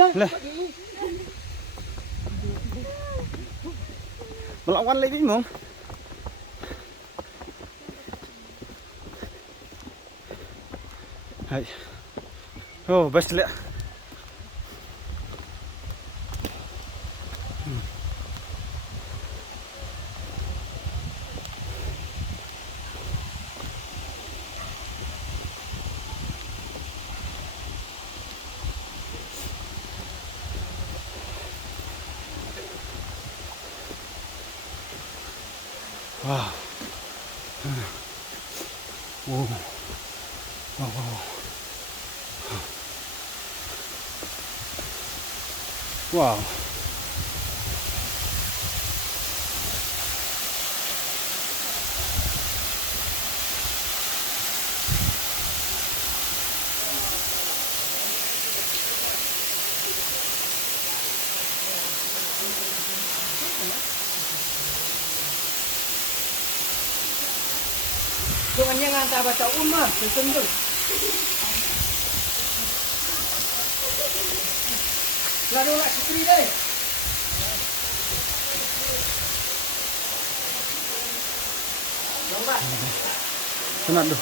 Lah. Melawan lagi bingung. Hai. Oh, best lihat. Wow. Wow. Wow. Wow. Jangan jangan tak baca umah, tersentuh. Lalu nak sekali deh. Lompat. Senang tu.